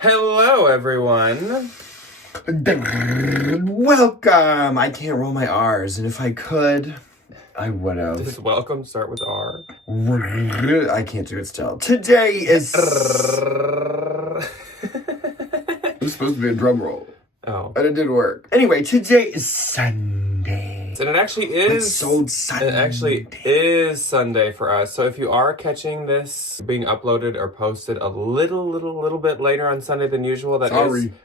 Hello, everyone. Welcome! I can't roll my R's, and if I could, I would have. Does welcome start with R? I can't do it still. Today is... It was supposed to be a drum roll. Oh. But it didn't work. Anyway, today is Sunday. And it actually is... It's sold Sunday. It actually is Sunday for us. So if you are catching this being uploaded or posted a little bit later on Sunday than usual, that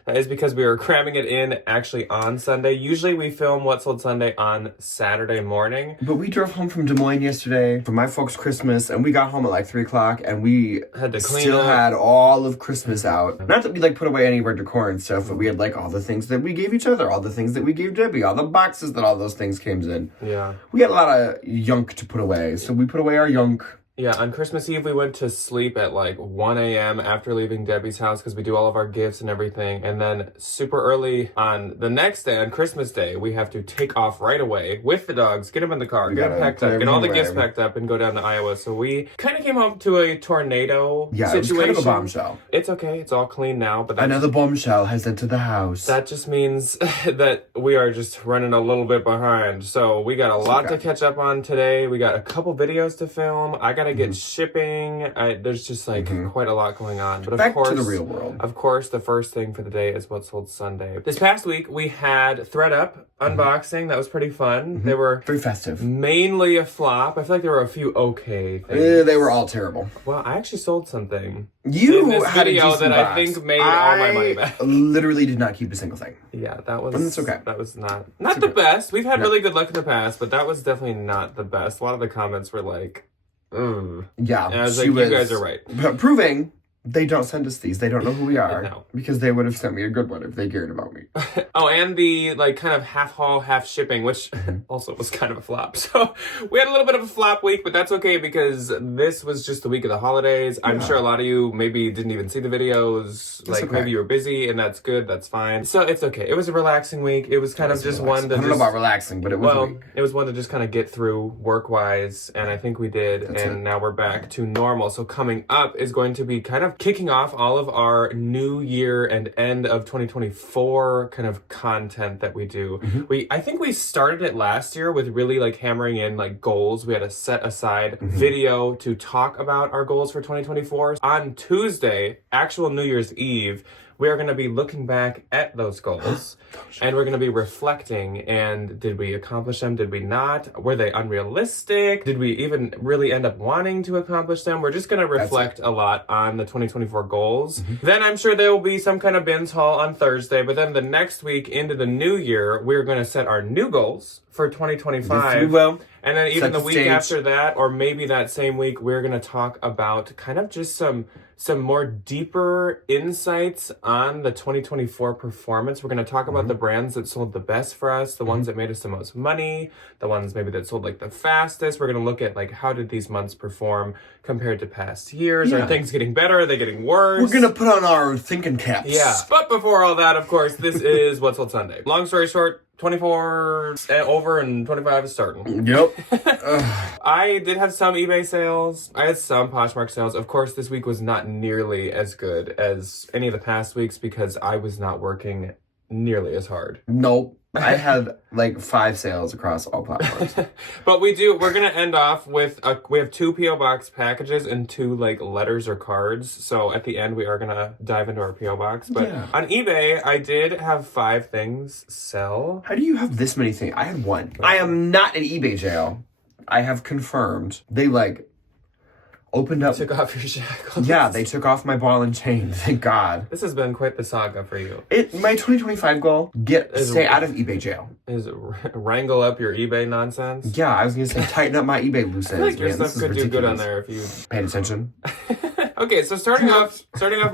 is because we are cramming it in actually on Sunday. Usually we film What Sold Sunday on Saturday morning. But we drove home from Des Moines yesterday for my folks' Christmas, and we got home at like 3 o'clock, and we had to clean still up. had all of Christmas out. Not that we like put away any of our decor and stuff, but we had like all the things that we gave each other, all the things that we gave Debbie, all the boxes that all those things came in. Yeah. We had a lot of yunk to put away, so we put away our yunk. Yeah, on Christmas Eve, we went to sleep at like 1 a.m. after leaving Debbie's house because we do all of our gifts and everything. And then super early on the next day, on Christmas Day, we have to take off right away with the dogs, get them in the car, get them packed up, get all the gifts packed up, and go down to Iowa. So we kind of came home to a tornado situation. It was kind of a bombshell. It's okay. It's all clean now. But another bombshell has entered the house. That just means that we are just running a little bit behind. So we got a lot to catch up on today. We got a couple videos to film. I got to get shipping. There's just like quite a lot going on. But of Back course, to the real world. Of course, the first thing for the day is What Sold Sunday. This past week, we had ThreadUp unboxing. That was pretty fun. They were very festive. Mainly a flop. I feel like there were a few okay things. They were all terrible. Well, I actually sold something. You in this had video a decent that box. I think made all my money back. Literally did not keep a single thing. Yeah, that was. And it's okay. That was not the best. We've had really good luck in the past, but that was definitely not the best. A lot of the comments were like, Yeah, and I was like, you guys are right. But proving they don't send us these. They don't know who we are. No. Because they would have sent me a good one if they cared about me. Oh, and the like kind of half haul, half shipping, which also was kind of a flop. So we had a little bit of a flop week, but that's okay because this was just the week of the holidays. I'm sure a lot of you maybe didn't even see the videos. Like maybe you were busy, and that's good. That's fine. So it's okay. It was a relaxing week. It was kind of just one to I don't know about relaxing, but it was a week. It was one to just kind of get through work-wise, and I think we did. Now we're back to normal. So coming up is going to be kind of kicking off all of our new year and end of 2024 kind of content that we do. I think we started it last year with really like hammering in like goals. We had a set aside video to talk about our goals for 2024. On Tuesday, actual New Year's Eve, we are going to be looking back at those goals and we're going to be reflecting, and did we accomplish them? Did we not? Were they unrealistic? Did we even really end up wanting to accomplish them? We're just going to reflect a lot on the 2024 goals. Then I'm sure there will be some kind of bins haul on Thursday, but then the next week into the new year, we're going to set our new goals for 2025. Yes, we will. And then even the week after that, or maybe that same week, we're going to talk about kind of just some more deeper insights on the 2024 performance. We're going to talk about the brands that sold the best for us, the ones that made us the most money, the ones maybe that sold like the fastest. We're going to look at like how did these months perform compared to past years? Are things getting better? Are they getting worse? We're going to put on our thinking caps. Yeah. But before all that, of course, this is What Sold Sunday. Long story short, 24 over and 25 is starting. Yep. I did have some eBay sales. I had some Poshmark sales. Of course, this week was not nearly as good as any of the past weeks because I was not working nearly as hard. Nope. I had like 5 sales across all platforms. But we're going to end off with, we have 2 P.O. Box packages and 2 like letters or cards. So at the end, we are going to dive into our P.O. Box. But on eBay, I did have 5 things sell. How do you have this many things? I had 1. I am not in eBay jail. I have confirmed. They like opened up. Took off your shackles. Yeah, they took off my ball and chain. Thank God. This has been quite the saga for you. My 2025 goal: stay out of eBay jail. Is wrangle up your eBay nonsense. Yeah, I was gonna say tighten up my eBay loose ends. I feel like your stuff could do good on there if you paid attention. Okay, so starting off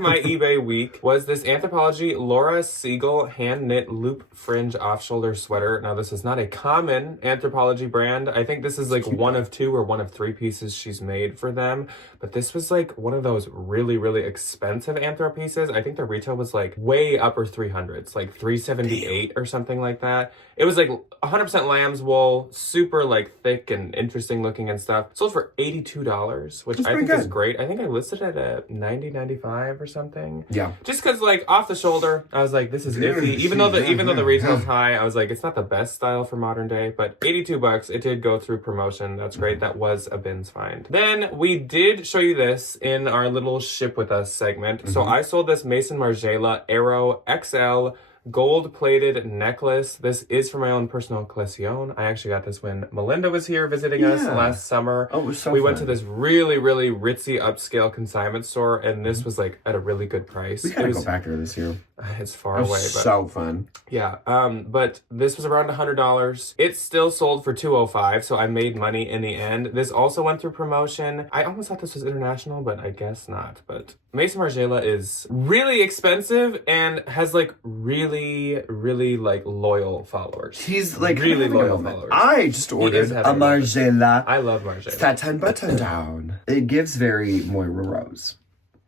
my eBay week was this Anthropologie Laura Siegel hand knit loop fringe off shoulder sweater. Now this is not a common Anthropologie brand. I think this is like one of 2 or one of 3 pieces she's made for them. But this was like one of those really, really expensive Anthro pieces. I think the retail was like way upper 300s, like $378 or something like that. It was like 100% lamb's wool, super like thick and interesting looking and stuff. Sold for $82, which I think is great. I think I listed it it at $90.95 or something. Yeah. Just because, like, off the shoulder, I was like, this is iffy. Even though the retail's high, I was like, it's not the best style for modern day, but $82. It did go through promotion. That's great. That was a bins find. Then we did show you this in our little ship with us segment. So I sold this Maison Margiela Aero XL gold-plated necklace. This is for my own personal collection. I actually got this when Melinda was here visiting us last summer. Oh, it was so We fun. went to this really, really ritzy upscale consignment store, and this was like at a really good price. We gotta go back there this year. It's far away, but so fun. yeah. But this was around $100. It still sold for $205, so I made money in the end. This also went through promotion. I almost thought this was international, but I guess not. But Maison Margiela is really expensive and has like really, really like loyal followers. He's like really loyal followers. I just ordered a Margiela I love Margiela. satin button down. It gives very Moira Rose.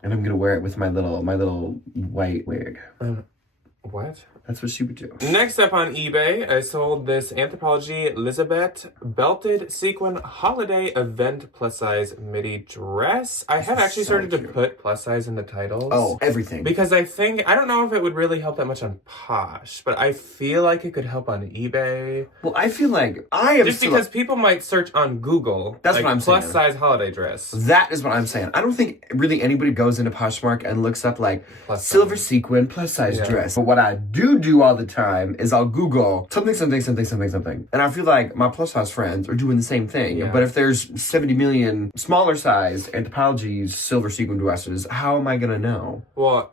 And I'm gonna wear it with my little white wig. What? That's what she would do. Next up on eBay, I sold this Anthropologie Elizabeth belted sequin holiday event plus size midi dress. I have actually started to put plus size in the titles. Oh, everything. Because I don't know if it would really help that much on Posh, but I feel like it could help on eBay. Well, I feel like I am just because people might search on Google. That's like, what I'm plus saying. size holiday dress. That is what I'm saying. I don't think really anybody goes into Poshmark and looks up like Plus silver size. sequin plus size dress. But what I do all the time is I'll Google something. And I feel like my plus size friends are doing the same thing. Yeah. But if there's 70 million smaller size Anthropologie's silver sequin dresses, how am I going to know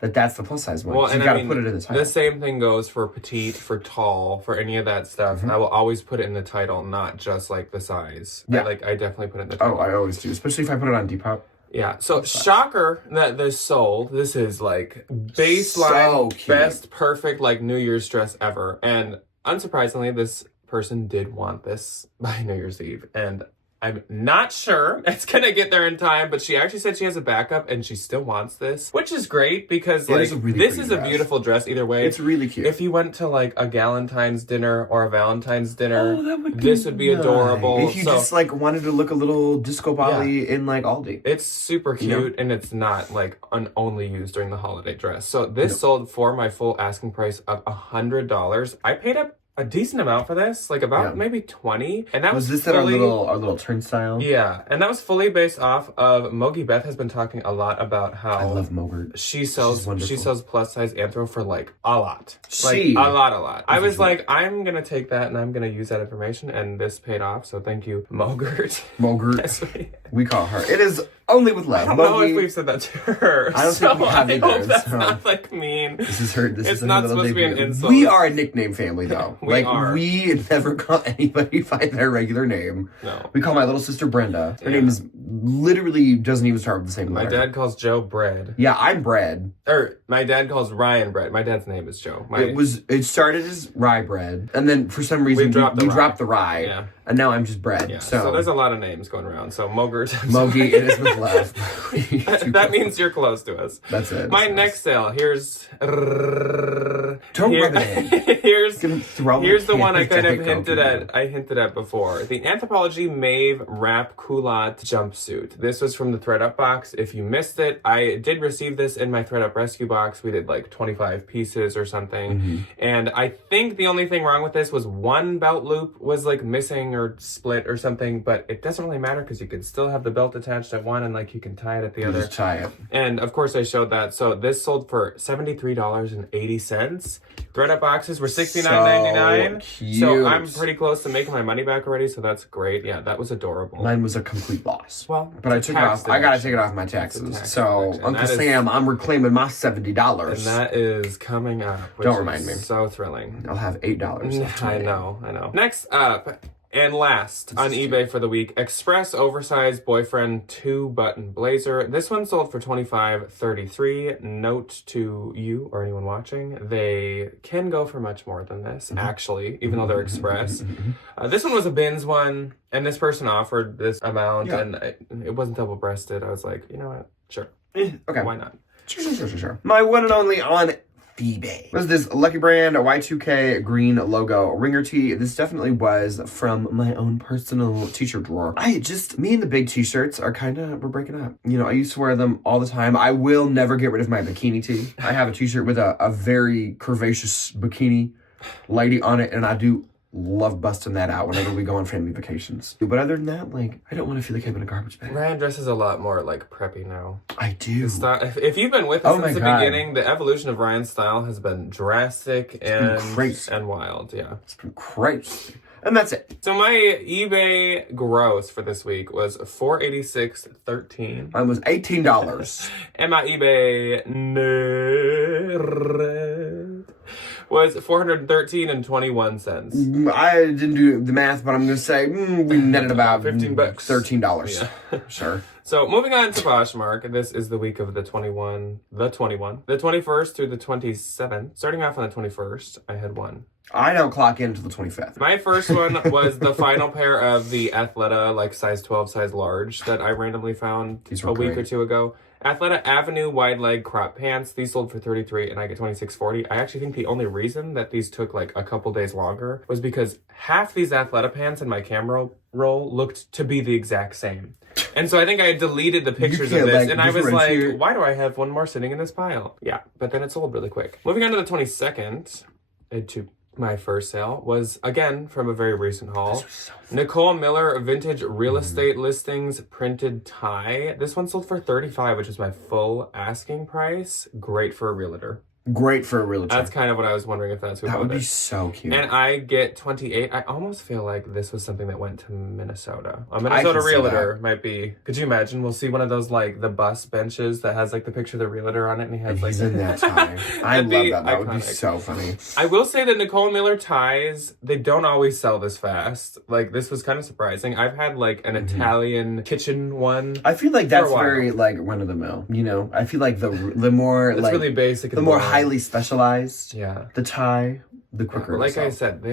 that that's the plus size one? Well, you got to put it in the title. The same thing goes for petite, for tall, for any of that stuff. I will always put it in the title, not just like the size. Yeah. I definitely put it in the title. Oh, I always do, especially if I put it on Depop. Yeah, so shocker that this sold. This is like baseline, So cute. best, perfect, like New Year's dress ever. And unsurprisingly, this person did want this by New Year's Eve. And I'm not sure it's gonna get there in time, but she actually said she has a backup and she still wants this, which is great because like this is a beautiful dress either way. It's really cute. If you went to like a Galentine's dinner or a Valentine's dinner, would this would be nice. adorable. If you just like wanted to look a little disco bally in like Aldi. It's super cute and it's not like only used during the holiday dress. So this sold for my full asking price of $100. I paid up a decent amount for this, like about maybe 20, and that was this fully, at our little turnstile? Yeah, and that was fully based off of Mogi Beth has been talking a lot about how I love Mogert. she sells plus size anthro for like a lot, She- like a lot. I was like, I'm gonna take that and I'm gonna use that information, and this paid off. So thank you, Mogert. Mogert. We call her. It is only with love. I don't know if we've said that to her. I don't think we have either, I hope that's so- not like mean. This is her. This It's is her not little supposed to be an debut. insult. We are a nickname family, though. We are. We never call anybody by their regular name. No. We call my little sister Brenda. Her name is literally doesn't even start with the same My letter. dad calls Joe Bread. Yeah, I'm Bread. Or my dad calls Ryan Bread. My dad's name is Joe. It started as rye bread, and then for some reason we dropped the rye, Yeah. and now I'm just Bread. Yeah. So there's a lot of names going around. So Mogert. Mogi, it is with love. That means you're close to us. That's it. My next sale. Here's. Don't rub it in. Here's Throw Here's the one I it kind of in. hinted at. I hinted at before. The Anthropologie Maeve Wrap Culotte jumpsuit. This was from the ThreadUp box. If you missed it, I did receive this in my ThreadUp rescue box. We did like 25 pieces or something. And I think the only thing wrong with this was one belt loop was like missing or split or something, but it doesn't really matter because you can still have the belt attached at one and like you can tie it at the other. Just tie it. And of course I showed that. So this sold for $73.80. ThreadUp boxes were $69.99. So I'm pretty close to making my money back already, so that's great. Yeah, that was adorable. Mine was a complete loss. Well, but I took it off. I gotta take it off my taxes. So Uncle Sam, I'm reclaiming my $70. And that is coming up. Don't remind me. So thrilling. I'll have $8. I know. Next up. And last on eBay for the week, Express Oversized Boyfriend 2-button blazer. This one sold for $25.33. Note to you or anyone watching, they can go for much more than this, actually, even though they're Express. This one was a bins one, and this person offered this amount, and it wasn't double-breasted. I was like, you know what? Sure. Okay. Why not? Sure. My one and only on eBay. Was this Lucky Brand Y2K green logo ringer tee. This definitely was from my own personal t-shirt drawer. Me and the big t-shirts are we're breaking up. You know, I used to wear them all the time. I will never get rid of my bikini tee. I have a t-shirt with a very curvaceous bikini lady on it, and I do love busting that out whenever we go on family vacations. But other than that, like, I don't want to feel like I'm in a garbage bag. Ryan dresses a lot more, like, preppy now. I do. If you've been with us since the beginning, the evolution of Ryan's style has been drastic and wild. Yeah. It's been crazy. And that's it. So my eBay gross for this week was $486.13. Mine was $18. And my eBay net was $413.21. I didn't do the math, but I'm gonna say we netted about $15. $13. Yeah. Sure. So moving on to Poshmark, this is the week of the 21st through the 27th. Starting off on the 21st, I had one. I don't clock in until the 25th. My first one was the final pair of the Athleta, like size 12, size large, that I randomly found a week or two ago. Athleta Avenue wide leg crop pants. These sold for $33 and I get $26.40. I actually think the only reason that these took like a couple days longer was because half these Athleta pants in my camera roll looked to be the exact same. And so I think I had deleted the pictures of this, and I was like, why do I have one more sitting in this pile? Yeah, but then it sold really quick. Moving on to the 22nd, my first sale was, again, from a very recent haul. Nicole Miller Vintage Real Estate Listings Printed Tie. This one sold for $35, which is my full asking price. Great for a realtor. Great for a realtor. That's kind of what I was wondering if that's who bought it. That would be so cute. And I get $28. I almost feel like this was something that went to Minnesota. A Minnesota realtor might be. Could you imagine? We'll see one of those like the bus benches that has like the picture of the realtor on it, and he has like. He's in that tie. I love that. That would be so funny. I will say that Nicole Miller ties, they don't always sell this fast. Like this was kind of surprising. I've had like an Italian kitchen one. I feel like that's very like run of the mill. You know, I feel like the more it's like really basic. The more highly specialized. Yeah. The tie, the quicker. Like I said,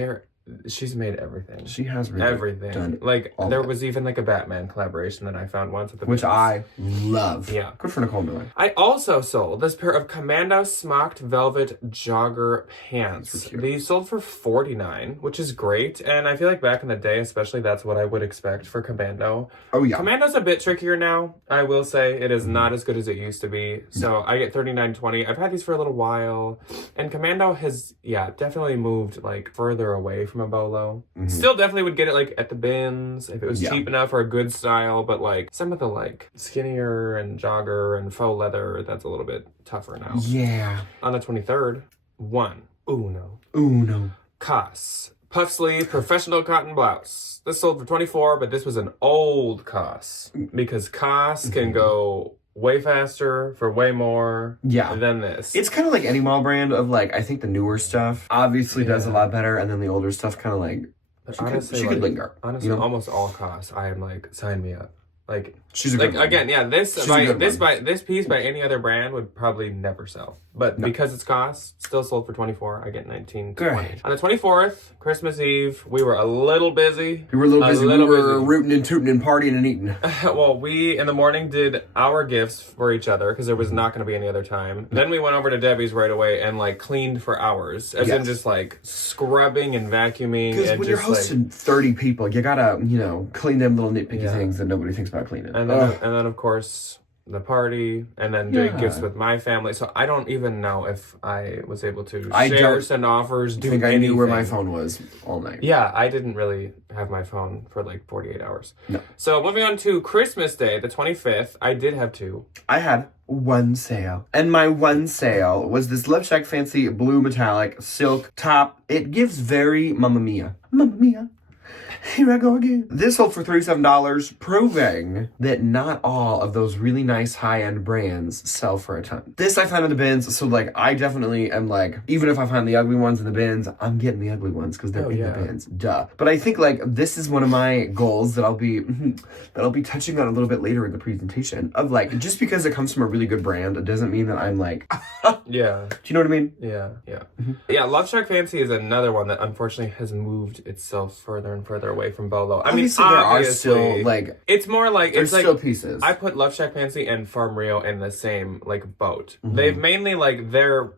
she's made everything. She has really everything. Done like there was even like a Batman collaboration that I found once at the which I love. Yeah. Good for Nicole Miller. I also sold this pair of Commando smocked velvet jogger pants. These sold for $49, which is great. And I feel like back in the day, especially, that's what I would expect for Commando. Oh yeah. Commando's a bit trickier now. I will say it is not as good as it used to be. So I get $39.20. I've had these for a little while, and Commando has definitely moved like further away from a bolo. Still definitely would get it like at the bins if it was cheap enough or a good style, but like some of the like skinnier and jogger and faux leather, that's a little bit tougher now. Yeah. On the 23rd, Uno COS puff sleeve professional cotton blouse. This sold for $24, but this was an old COS because COS can go way faster for way more than this. It's kind of like any mall brand of like, I think the newer stuff obviously does a lot better, and then the older stuff kind of like, she could linger. Honestly, almost all COS, I am like, sign me up. Like, she's a good one. Again, this piece by any other brand would probably never sell. But because it's COS, still sold for $24. I get $19.20. On the 24th, Christmas Eve, we were a little busy. We were a little busy. We were rooting and tooting and partying and eating. Well, we in the morning did our gifts for each other because there was not going to be any other time. Then we went over to Debbie's right away and like cleaned for hours, as in just like scrubbing and vacuuming. Because when you're hosting 30 people, you gotta clean them little nitpicky things that nobody thinks about cleaning. And then of course the party, and then doing gifts with my family. So I don't even know if I was able to send offers, do anything. I knew where my phone was all night. Yeah, I didn't really have my phone for like 48 hours. No. So moving on to Christmas Day, the 25th, I did have two. I had one sale. And my one sale was this Love Shack Fancy blue metallic silk top. It gives very Mamma Mia. Mamma Mia. Here I go again. This sold for $37, proving that not all of those really nice high-end brands sell for a ton. This I found in the bins, so like I definitely am like, even if I find the ugly ones in the bins, I'm getting the ugly ones because they're in the bins. Duh. But I think like this is one of my goals that I'll be touching on a little bit later in the presentation. Of like, just because it comes from a really good brand, it doesn't mean that I'm like, yeah. Do you know what I mean? Yeah. Yeah. Yeah. Love Shack Fancy is another one that unfortunately has moved itself further and further farther away from Bolo. I Obviously, mean, there are obviously, still, like, it's more like, there's it's still like, pieces. I put Love Shack Fancy and Farm Rio in the same, like, boat. Mm-hmm. They've mainly, like, their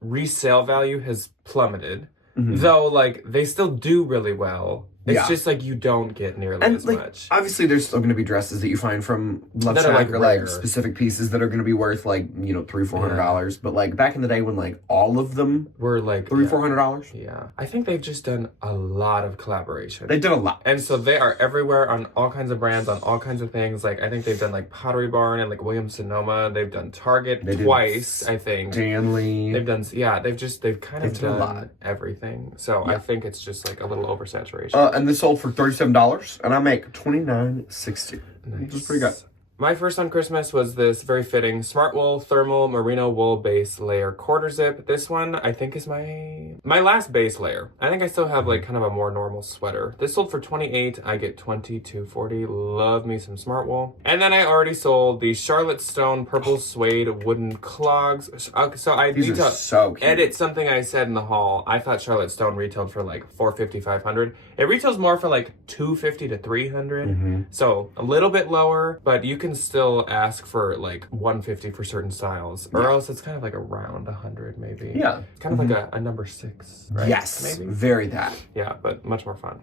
resale value has plummeted. Mm-hmm. Though, like, they still do really well. It's Yeah. just, like, you don't get nearly And, as like, much. obviously, there's still going to be dresses that you find from Love That are, Shack like, or, rare. like, specific pieces that are going to be worth, like, you know, $300-$400. But, like, back in the day when, like, all of them We're, like... $300-$400. Yeah. I think they've just done a lot of collaboration. They've done a lot. And so they are everywhere on all kinds of brands, on all kinds of things. Like, I think they've done, like, Pottery Barn and, like, Williams-Sonoma. They've done Target twice, I think. Stanley. They've done... Yeah, they've kind of done a lot. everything. So I think it's just, like, a little oversaturation. And this sold for $37, and I make $29.60. Nice. Which is pretty good. My first on Christmas was this very fitting Smart Wool Thermal Merino Wool Base Layer Quarter Zip. This one, I think, is my last base layer. I think I still have, like, kind of a more normal sweater. This sold for $28. I get $22.40. Love me some Smart Wool. And then I already sold the Charlotte Stone Purple Suede Wooden Clogs. So I These need are to so cute. edit something I said in the haul. I thought Charlotte Stone retailed for, like, $450, $500. It retails more for, like, $250 to $300. So a little bit lower, but you can still ask for like $150 for certain styles, or else it's kind of like around $100 maybe. Yeah. It's kind of like a number 6, right? Yes. Maybe. Very that. Yeah, but much more fun.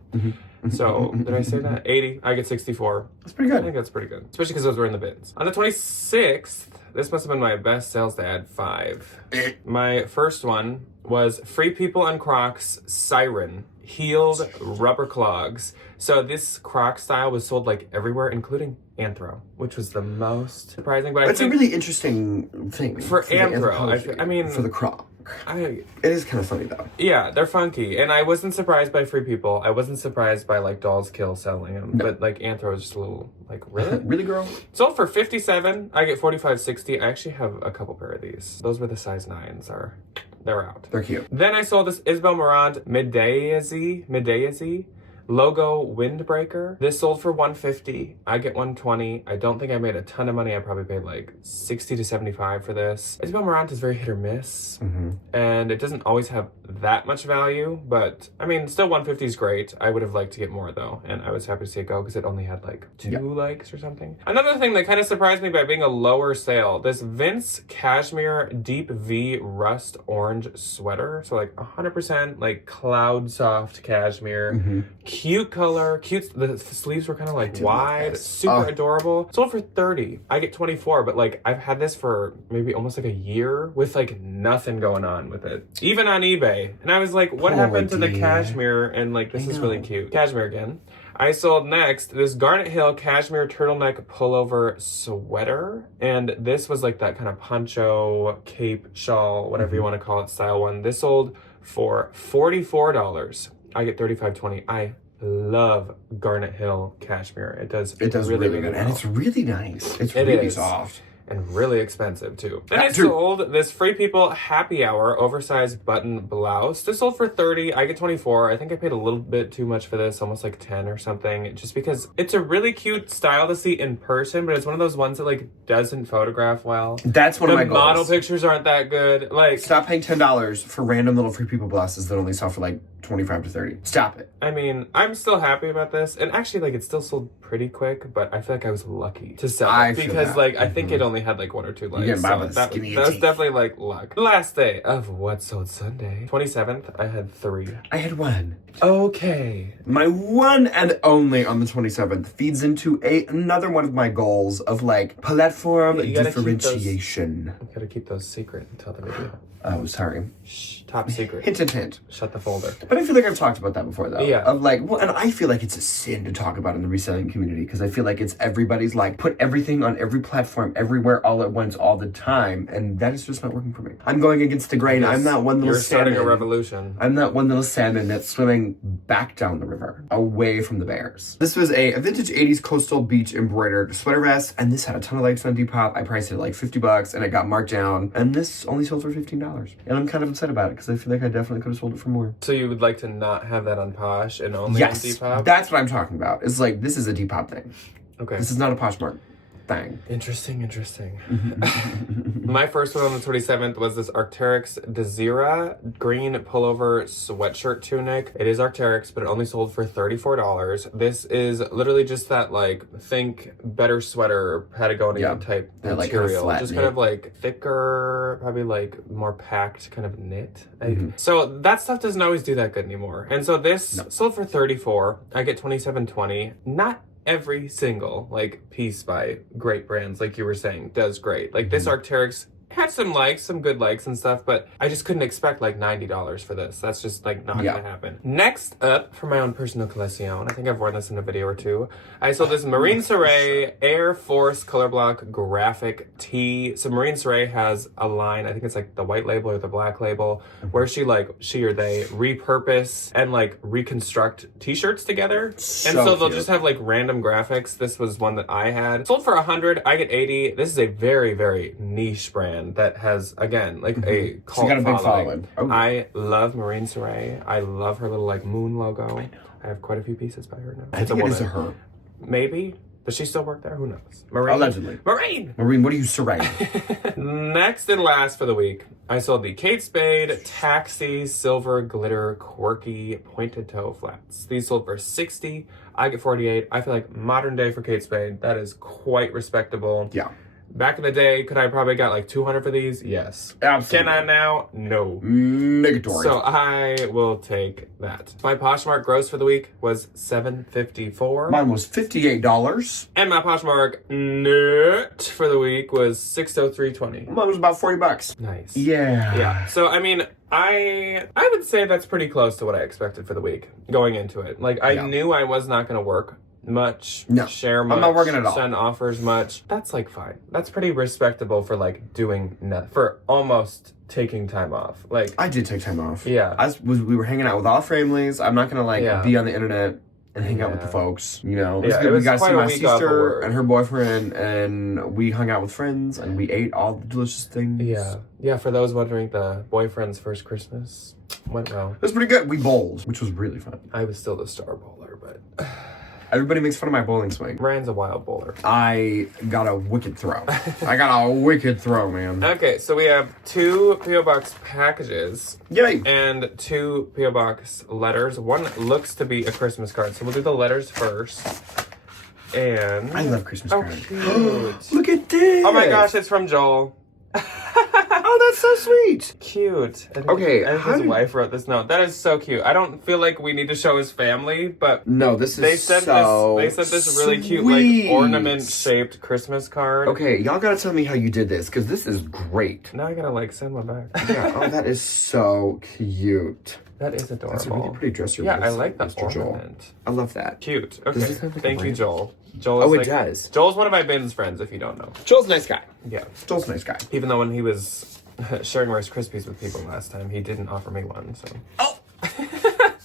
So, did I say that? 80. I get 64. That's pretty I good. think that's pretty good. Especially because those were in the bins. On the 26th, this must have been my best sales to add 5. My first one was Free People and Crocs Siren Heeled Rubber Clogs. So this Croc style was sold like everywhere, including Anthro, which was the most surprising. But It's a really interesting thing. for the Anthro, anthropology, I mean... For the Croc. It is kind of funny, though. Yeah, they're funky. And I wasn't surprised by Free People. I wasn't surprised by, like, Dolls Kill selling them. No. But, like, Anthro is just a little, like, really? Really, girl? Sold for $57. I get $45.60. I actually have a couple pair of these. Those were the size 9s. They're out. They're cute. Then I sold this Isabel Marant Middaisy logo windbreaker. This sold for $150. I get $120. I don't think I made a ton of money. I probably paid like $60 to $75 for this. Isabel Marant is very hit or miss, and it doesn't always have that much value, but I mean, still $150 is great. I would have liked to get more though, and I was happy to see it go because it only had like 2 likes or something. Another thing that kind of surprised me by being a lower sale, this Vince Cashmere Deep V Rust Orange sweater. So like 100% like cloud soft cashmere. Cute color, cute. The sleeves were kind of like wide, super adorable. Sold for $30. I get $24, but like I've had this for maybe almost like a year with like nothing going on with it, even on eBay. And I was like, what happened to the cashmere? And like, this is really cute. Cashmere again. I sold next this Garnet Hill Cashmere Turtleneck Pullover Sweater. And this was like that kind of poncho, cape, shawl, whatever you want to call it, style one. This sold for $44. I get $35.20. I love Garnet Hill Cashmere. It does really good. Well. And it's really nice. It's it really is. soft. And really expensive too. Then I sold this Free People Happy Hour oversized button blouse. This sold for $30. I get $24. I think I paid a little bit too much for this, almost like $10 or something, just because it's a really cute style to see in person, but it's one of those ones that like doesn't photograph well. That's one of my goals. The model pictures aren't that good. Like, stop paying $10 for random little Free People blouses that only sell for like $25 to $30. Stop it. I mean, I'm still happy about this, and actually, like, it still sold pretty quick, but I feel like I was lucky to sell it because, like, I think it only had like 1 or 2 likes. So that was definitely like luck. Last day of What Sold Sunday, 27th. I had 3. I had 1. Okay. My one and only on the 27th feeds into another one of my goals of like platform differentiation. You gotta keep those secret until the video. Oh, sorry. Shh, top secret. Hint, hint, hint. Shut the folder. But I feel like I've talked about that before, though. Yeah. Of like, well, and I feel like it's a sin to talk about in the reselling community because I feel like it's everybody's like, put everything on every platform, everywhere, all at once, all the time. And that is just not working for me. I'm going against the grain. I'm not one little salmon. You're starting a revolution. I'm not one little salmon that's swimming back down the river, away from the bears. This was a vintage 80s coastal beach embroidered sweater vest, and this had a ton of likes on Depop. I priced it at like $50, and it got marked down. And this only sold for $15. And I'm kind of upset about it because I feel like I definitely could have sold it for more. So you would like to not have that on Posh and only on Depop? That's what I'm talking about. It's like, this is a Depop thing. Okay. This is not a Poshmark thing. Interesting. My first one on the 27th was this Arc'teryx Desira green pullover sweatshirt tunic. It is Arc'teryx, but it only sold for $34. This is literally just that, like, think better sweater Patagonia type that, material. like, just kind of like thicker, probably like more packed kind of knit. So that stuff doesn't always do that good anymore. And so this sold for $34. I get $27.20. Not every single like piece by great brands, like you were saying, does great. Like this Arc'teryx had some good likes and stuff, but I just couldn't expect like $90 for this. That's just like not gonna happen. Next up, for my own personal collection, I think I've worn this in a video or two, I sold this Marine Soleil Air Force color block graphic tee. So Marine Soleil has a line, I think it's like the white label or the black label, where she or they repurpose and like reconstruct t-shirts together. And so they'll just have like random graphics. This was one that I had. Sold for $100, I get $80. This is a very, very niche brand that has, again, like a cult got a big following. Okay. I love Marine Soleil. I love her little like moon logo. I have quite a few pieces by her now. I think it is a her. Maybe. Does she still work there? Who knows? Marine. Allegedly. Marine, what are you surrounding? Next and last for the week, I sold the Kate Spade Taxi Silver Glitter Quirky Pointed Toe Flats. These sold for $60. I get $48. I feel like modern day for Kate Spade, that is quite respectable. Yeah. Back in the day, could I probably got like 200 for these? Yes. Absolutely. Can I now? No. Negatory. So I will take that. My Poshmark gross for the week was $7.54. Mine was $58. And my Poshmark net for the week was $603.20. Mine was about $40. Nice. Yeah. So I mean, I would say that's pretty close to what I expected for the week going into it. Like I knew I was not going to work much, share much, I'm not working at all. send offers much. That's like fine. That's pretty respectable for like doing for almost taking time off. Like I did take time off. Yeah. We were hanging out with all families. I'm not gonna like be on the internet and hang out with the folks, you know. Yeah, we got to see my week off of sister work. and her boyfriend, and we hung out with friends, and we ate all the delicious things. Yeah, for those wondering, the boyfriend's first Christmas went well. It was pretty good. We bowled, which was really fun. I was still the star bowler, but everybody makes fun of my bowling swing. Ryan's a wild bowler. I got a wicked throw. I got a wicked throw, man. Okay, so we have 2 P.O. Box packages. Yay! And 2 P.O. Box letters. One looks to be a Christmas card, so we'll do the letters first. And I love Christmas cards. Cute. Look at this! Oh my gosh, it's from Joel. Oh, that's so sweet. Cute. Okay, I think his wife wrote this note. That is so cute. I don't feel like we need to show his family, but no, this is They sent this really cute, like ornament-shaped Christmas card. Okay, y'all gotta tell me how you did this, because this is great. Now I gotta like send one back. Yeah. Oh, that is so cute. That is adorable. That's a really pretty dresser. Yeah, I like the Mr. ornament. Joel. I love that. Cute. Okay. Does this have like a Thank you, brand? Joel. Joel is it does. Joel's one of my bin's friends, if you don't know. Joel's a nice guy. Yeah. Joel's a nice guy. Even though when he was sharing Rice Krispies with people last time, he didn't offer me one, so.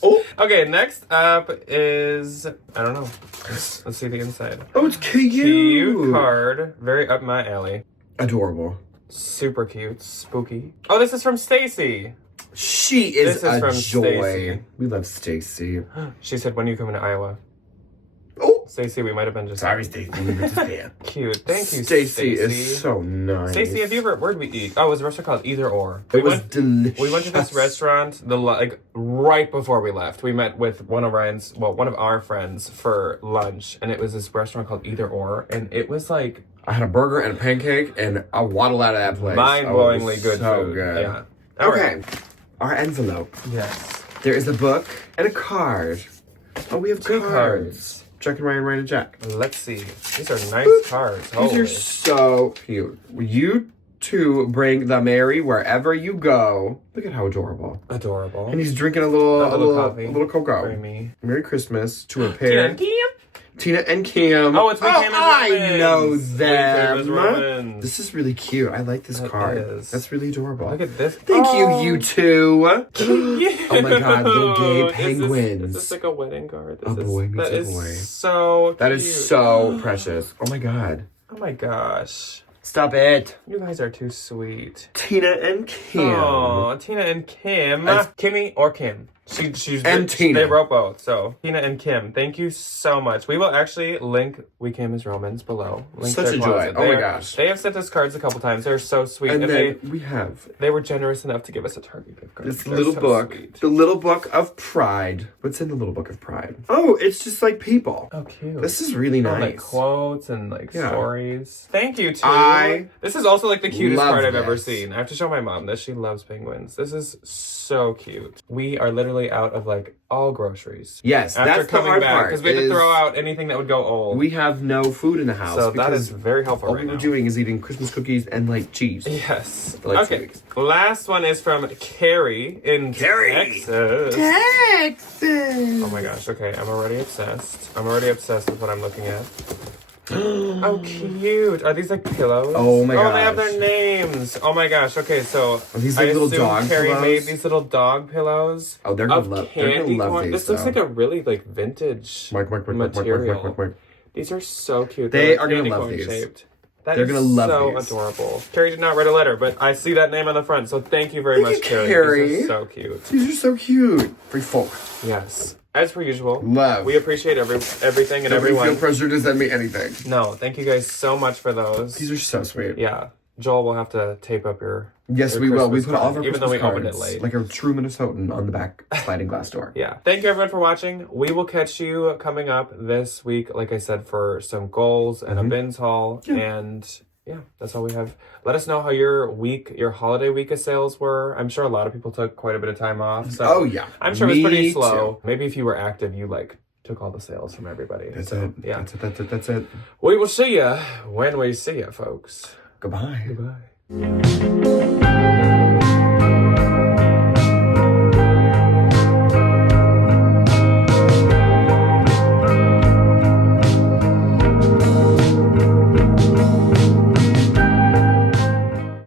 Oh! Okay, next up is, I don't know. Let's see the inside. Oh, it's cute. Cute card. Very up my alley. Adorable. Super cute. Spooky. Oh, this is from Stacy. She is This is a from joy. Stacy. We love Stacy. She said, when are you coming to Iowa? Oh! Stacy, we might have been just... Sorry, Stacy. We were just there. Cute. Thank you, Stacy is so nice. Stacy, have you ever... Where'd we eat? Oh, it was a restaurant called Either Or. It was delicious. We went to this restaurant right before we left. We met with one of our friends for lunch, and it was this restaurant called Either Or, and it was like... I had a burger and a pancake, and I waddled out of that place. Mind-blowingly good so food. Good. Yeah. Okay. Our envelope. Yes. There is a book and a card. Oh, we have 2 cards. Jack and Ryan write a Jack. Let's see. These are nice cards. These are so cute. You two bring the Mary wherever you go. Look at how adorable. Adorable. And he's drinking a little coffee. A little cocoa. Creamy. Merry Christmas to a pair. Tina and Kim. Oh, it's We Came as I Romans. know We Came them. as Romans. This is really cute. I like this card. is. That's really adorable. Look at this. Thank you two. Cute. Oh my god, little gay penguins. Is this like a wedding card? A boy meets a boy. So cute. That is so precious. Oh my god. Oh my gosh. Stop it. You guys are too sweet. Tina and Kim. Oh, Tina and Kim. That's- Kimmy or Kim? And Tina. They wrote both. So Tina and Kim, thank you so much. We will actually link We Came as Romans below. Link Such their a closet. joy. Oh my gosh. They have sent us cards a couple times. They're so sweet. And then they, they were generous enough to give us a Target gift card. this They're little so book. sweet. The little book of pride. What's in the little book of pride? Oh, it's just like people. Oh, cute. This is really nice. Like quotes and like stories. Thank you, too. This is also like the cutest love card I've ever this. seen. I have to show my mom that she loves penguins. This is so cute. We are literally out of like all groceries. Yes, after that's coming the hard back part. because we had to throw out anything that would go old. We have no food in the house. So that is very helpful all right we were now. doing is eating Christmas cookies and like cheese. Yes. For, like, 2 okay. weeks. Last one is from Carrie in Texas. Texas. Oh my gosh. Okay, I'm already obsessed. I'm already obsessed with what I'm looking at. Oh, cute. Are these like pillows? Oh my Oh, they have gosh. their names. Oh my gosh. Okay, so Are these like I little assume dog Carrie pillows? made these little dog pillows. Oh, they're gonna of love. candy They're gonna love corn. these. This looks like a really like vintage material. These are so cute. They They're are gonna candy love corn these. shaped. That They're is gonna love so these. adorable. Carrie did not write a letter, but I see that name on the front, so thank you very much, Thank you, Carrie. Carrie. These are so cute. These are so cute. Free folk. Yes. As per usual, Love. we appreciate everything and Don't everyone. feel pressure to send me anything. No, thank you guys so much for those. These are so sweet. Yeah. Joel will have to tape up your Yes, your we will. We Christmas put all of our card, even though Christmas we opened it cards, late. like a true Minnesotan, on the back sliding glass door. Yeah. Thank you everyone for watching. We will catch you coming up this week, like I said, for some goals and a bins haul. Yeah. And yeah, that's all we have. Let us know how your holiday week of sales were. I'm sure a lot of people took quite a bit of time off. So Oh yeah. I'm sure it was pretty Me slow. too. Maybe if you were active, you like took all the sales from everybody. That's So, it. Yeah. That's it. We will see you when we see you, folks. Goodbye. Goodbye.